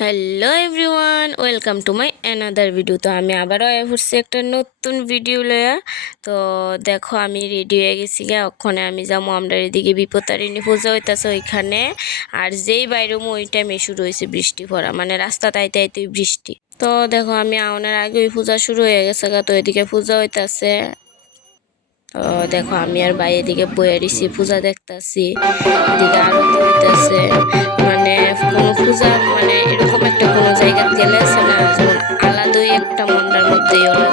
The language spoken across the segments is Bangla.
Hello everyone, welcome to my another video. তো আমি আবারও ঘুরছি একটা নতুন ভিডিও লয়া। তো দেখো আমি রেডি হয়ে গেছি গা, ওখানে আমি যাবো আমরা এদিকে বিপত্তারিণী পূজা হইতেছে ওইখানে। আর যেই বাইরে ওই টাইমে শুরু হয়েছে বৃষ্টি পড়া, মানে রাস্তা তাইতে আইতেই বৃষ্টি। তো দেখো আমি আউনের আগে ওই পূজা শুরু হয়ে গেছে গা, তো এদিকে পূজা হইতেছে। তো দেখো আমি আর ভাই এদিকে বয়ে দিছি পূজা দেখতেছি, এদিকে আরতি হইতেছে। মানে কোনো পূজা মানে এরকম একটা কোনো জায়গা গেলে আছে না, যেমন আলাদাই একটা মনটার মধ্যেই ওরা।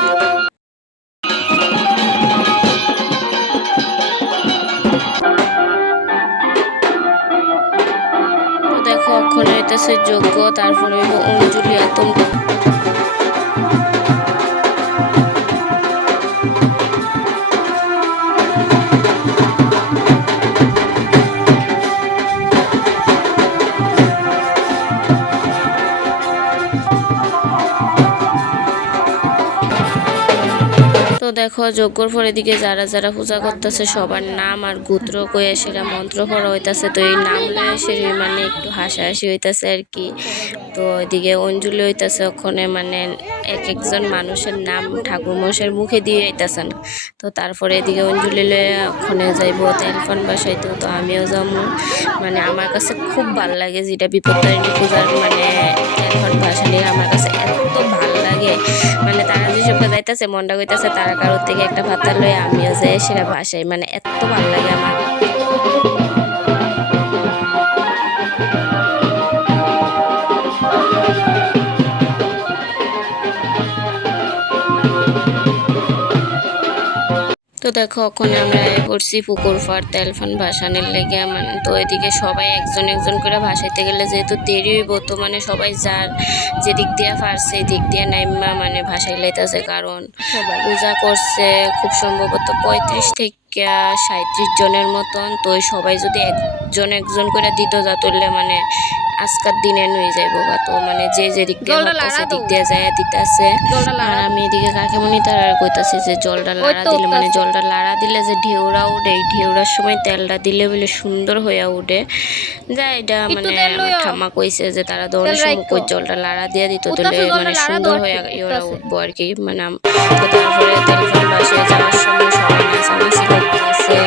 তো দেখো ওখানে হইতেছে যজ্ঞ, তারপরে হইব অঞ্জলি আতম। তো দেখো যজ্ঞর পরে দিকে যারা যারা পূজা করতেছে সবার নাম আর গোত্র কয়ে সেটা মন্ত্র পড়া হইতাছে। তো এই নাম লয়ে সে মানে একটু হাসাহাসি হইতাছে আর কি। তো এদিকে অঞ্জলি হইতাছে ওখানে, মানে এক একজন মানুষের নাম ঠাকুর মশাইয়ের মুখে দিয়ে আইতাছে না। তো তারপরে এদিকে অঞ্জলি লয়ে ওখানে যাইবো তেলফান বাসাইতে। তো আমিও যাবো, মানে আমার কাছে খুব ভাল লাগে যেটা বিপত্তারিণী পূজার মানে তেলফান বাসালে আমার কাছে এত ভাল লাগে। মানে তারা যেসব যাইতেছে মনটা কইতাছে তারা কারোর থেকে একটা ভাতা লয়ে আমিও যাই সেটা বাসাই, মানে এত ভাল লাগে আমার। তো দেখো ওখানে আমরা পড়ছি পুকুর ফার তেলফান ভাসানের লেগে, মানে তো এদিকে সবাই একজন একজন করে ভাসাইতে গেলে যেহেতু দেরি হইব, তো মানে সবাই যার যে দিক দিয়ে পারছে এই দিক দিয়ে নাইমা মানে ভাসাই লাইতেছে। কারণ পূজা করছে খুব সম্ভবত 35 থেকে 37 জনের মতন। তো সবাই যদি একজন একজন করে দিত যা তুললে মানে আজকার দিনে নই যাইব গা। তো মানে যে যে দিক দিয়ে পারতেছে দিক দিয়ে যায় দিতেছে। আর আমি এদিকে কাকিমণি তারা কইতাছি যে জলটা লাড়া দিলে, মানে জলটা লাড়া দিলে যে ঢেউরা উঠে, এই ঢেউরার সময় তেলটা দিলে বলে সুন্দর হইয়া উঠে যায়। এটা মানে আমার ঠাম্মা কইছে যে তারা দৌড়ের সময় কই জলটা লাড়া দিয়ে দিত তাহলে মানে সুন্দর হইয়া ইয়েরা উঠবো আর কি। মানে তো তারপরে তেলফান বাসে যাওয়ার সময় সবাই নাচানাচি করতেছে,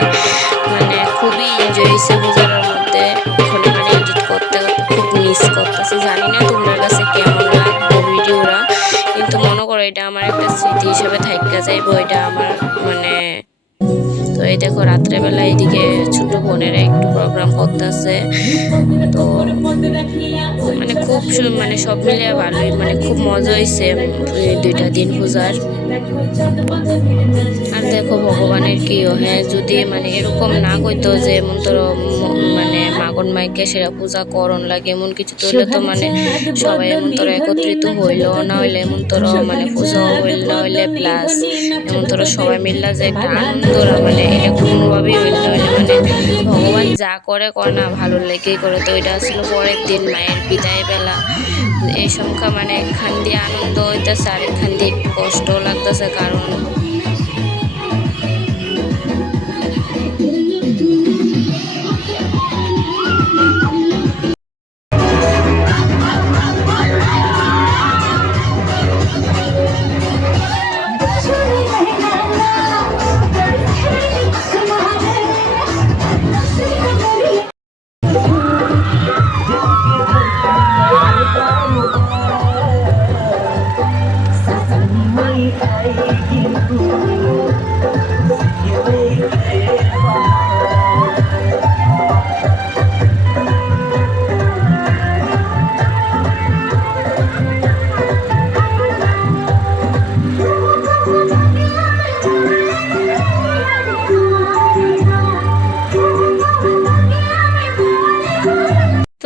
মানে খুবই এনজয় হয়েছে পূজার মধ্যে। ওখানে মানে এডিট করতে করতে খুব মিস করতেছি, জানি না তোমার কাছে কেমন লাগবে ভিডিওটা, কিন্তু মনে করো এটা আমার একটা স্মৃতি হিসেবে থাইকা যাইবো এটা আমার মানে। তো এই দেখো রাত্রেবেলা এইদিকে ছোট বোনেরা একটু প্রোগ্রাম করতেছে। তো মানে খুব মানে সব মিলিয়ে ভালোই, মানে খুব মজা হয়েছে 2টা দিন পূজার। আর দেখো ভগবানের কিও, হ্যাঁ যদি মানে এরকম না কইতো যে এমন তোর মানে মাগন মাইকে সেরা পূজা করণ লাগে এমন কিছু তো হইলে তো মানে সবাই এমন তোর একত্রিত হইলো না হইলে এমন তোর মানে পূজা হইল না হইলে প্লাস এমন তোর সবাই মিললা যে একটা আনন্দরা, মানে এটা কোনোভাবেই হইল না হইলে মানে ভগবান যা করে না ভালো লেগেই করে। তো এটা ছিল পরের দিন মায়ের বিদায় বেলা। এই সংখ্যা মানে একখান দিয়ে আনন্দ হইতেছে আর একখান দিয়ে একটু কষ্টও লাগতেছে, কারণ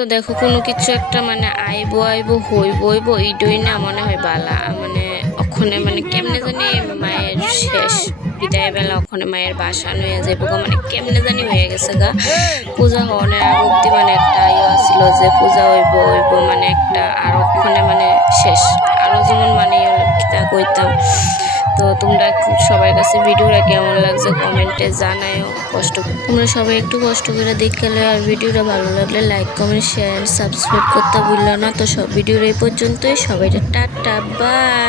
তো দেখো কোনো কিছু একটা মানে আইবো আইবো হইবো এইটাই না মনে হয় বালা, মানে ওখানে মানে কেমনে জানি মায়ের শেষ বিদায় বেলা ওখানে মায়ের বাসা হয়ে যাইব গা, মানে কেমনে জানি হয়ে গেছে গা। পূজা হওয়ার আগ অব্দি মানে একটা ছিল যে পূজা হইব মানে একটা, আর ওখানে মানে শেষ আরো যেমন মানে কিতা কইতাম। তো তোমরা সবার কাছে ভিডিওটা কেমন লাগছে কমেন্টে জানাও। তোমরা সবাই একটু কষ্ট করে দেখলে, আর ভিডিওটা ভালো লাগলে লাইক কমেন্ট শেয়ার সাবস্ক্রাইব করতে ভুললো না। তো সব ভিডিওর এই পর্যন্তই, সবাই টাটা বাই।